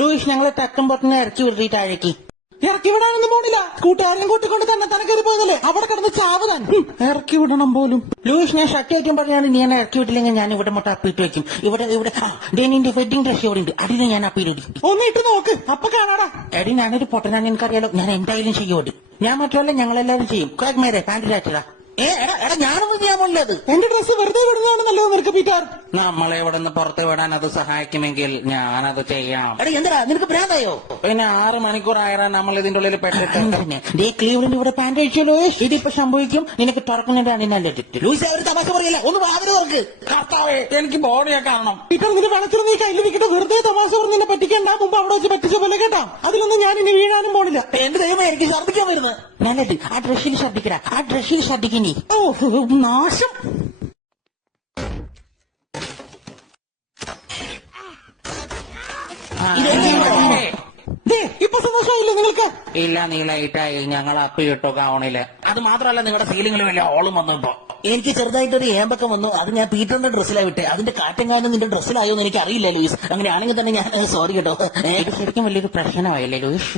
Luis ഞങ്ങളെ തക്കം പൊട്ടിനെ ഇറക്കി വിട്ടി താഴേക്ക്. ഇറക്കി വിടാനൊന്നും പോണില്ല. കൂട്ടുകാരനും കൂട്ടിക്കൊണ്ട് തന്നെ കയറി പോയതല്ലേ, അവിടെ കിടന്ന് ചാവുതാൻ. ഇറക്കി വിടണം പോലും. ലൂയിസ് ഞാൻ ഷർട്ട് വയ്ക്കാൻ പറഞ്ഞാണ്, നീ എന്നെ ഇറക്കി വിട്ടില്ലെങ്കിൽ ഞാൻ ഇവിടെ മൊത്തം അപ്പിട്ട് വെക്കും. ഇവിടെ നിന്റെ വെഡിങ് ഡ്രസ് ഇവിടെ ഉണ്ട്, അതിന് ഞാൻ അപ്പിയിടും. ഒന്ന് ഇട്ട് നോക്ക്, അപ്പൊ കാണാടാ. എടി ഞാനൊരു പൊട്ടനാണ്, എനിക്കറിയാലോ. ഞാൻ എന്തായാലും ചെയ്യോട്. ഞാൻ മാത്രമല്ല, ഞങ്ങളെല്ലാവരും ചെയ്യും. മേരെ പാൻറ്റിലാച്ചതാ. എടാ ഞാനൊന്നും ചെയ്യാൻ പോലുള്ളത്. എന്റെ ഡ്രസ് വെറുതെ വിടുന്നതാണ് നല്ലത് നിനക്ക് പീറ്റർ. നമ്മളെ ഇവിടെ നിന്ന് പുറത്ത് വിടാൻ അത് സഹായിക്കുമെങ്കിൽ ഞാനത് ചെയ്യാം. എടാ എന്താ നിനക്ക് ഭ്രാന്തായോ? പിന്നെ 6 മണിക്കൂറായാലും നമ്മൾ ഇതിന്റെ ഉള്ളിൽ പെട്ടിട്ട് ക്ലീവ്ലൻഡ് ഇവിടെ പാൻറ് അഴിച്ചല്ലോ. ഇതിപ്പോ സംഭവിക്കും, നിനക്ക് തുറക്കുന്നതാണ് നല്ലത്. ലൂയിസ് ഒരു തമാശ പറയല്ല, ഒന്ന് വാതിൽ തുറക്ക്. കർത്താവേ എനിക്ക് ബോഡിയെ കാണണം. പീറ്റർ നിന്റെ വളച്ചിൽ നീ കയ്യിൽ നിൽക്കട്ടെ. വെറുതെ തമാശ പറഞ്ഞ് നിന്നെ പറ്റിക്കണ്ട. മുമ്പ് അവിടെ വെച്ച് പറ്റിച്ച പോലെ കേട്ടാ. അതിലൊന്നും ഞാൻ ഇനി വീഴാനും പോണില്ല. എന്റെ ദൈവമേ, എനിക്ക് ഛർദ്ദിക്കാൻ വരുന്നത്. നല്ലത് ആ ഡ്രസ്സിൽ ഛർദ്ദിക്കടാ, ആ ഡ്രസ്സിൽ ഛർദ്ദിക്കിനി. ഓ നാശം. ഇപ്പൊ സന്തോഷമായില്ലേ നിങ്ങൾക്ക്? ഇല്ല, നീ ലൈറ്റായി. ഞങ്ങൾ അപ്പിട്ടു ഗൗണില്. അത് മാത്രമല്ല, നിങ്ങളുടെ സീലിംഗിൽ വലിയ ഹോളും വന്നു. ഇപ്പൊ എനിക്ക് ചെറുതായിട്ടൊരു ഏമ്പക്കം വന്നു. അത് ഞാൻ പീറ്ററിന്റെ ഡ്രസ്സിലായി വിട്ടെ. അതിന്റെ കാറ്റെങ്ങാനും നിന്റെ ഡ്രസ്സിലായോ എന്ന് എനിക്ക് അറിയില്ല ലൂയിസ്. അങ്ങനെയാണെങ്കിൽ തന്നെ ഞാൻ സോറി കേട്ടോ. ശരിക്കും വലിയൊരു പ്രശ്നമായില്ലേ ലൂയിസ്?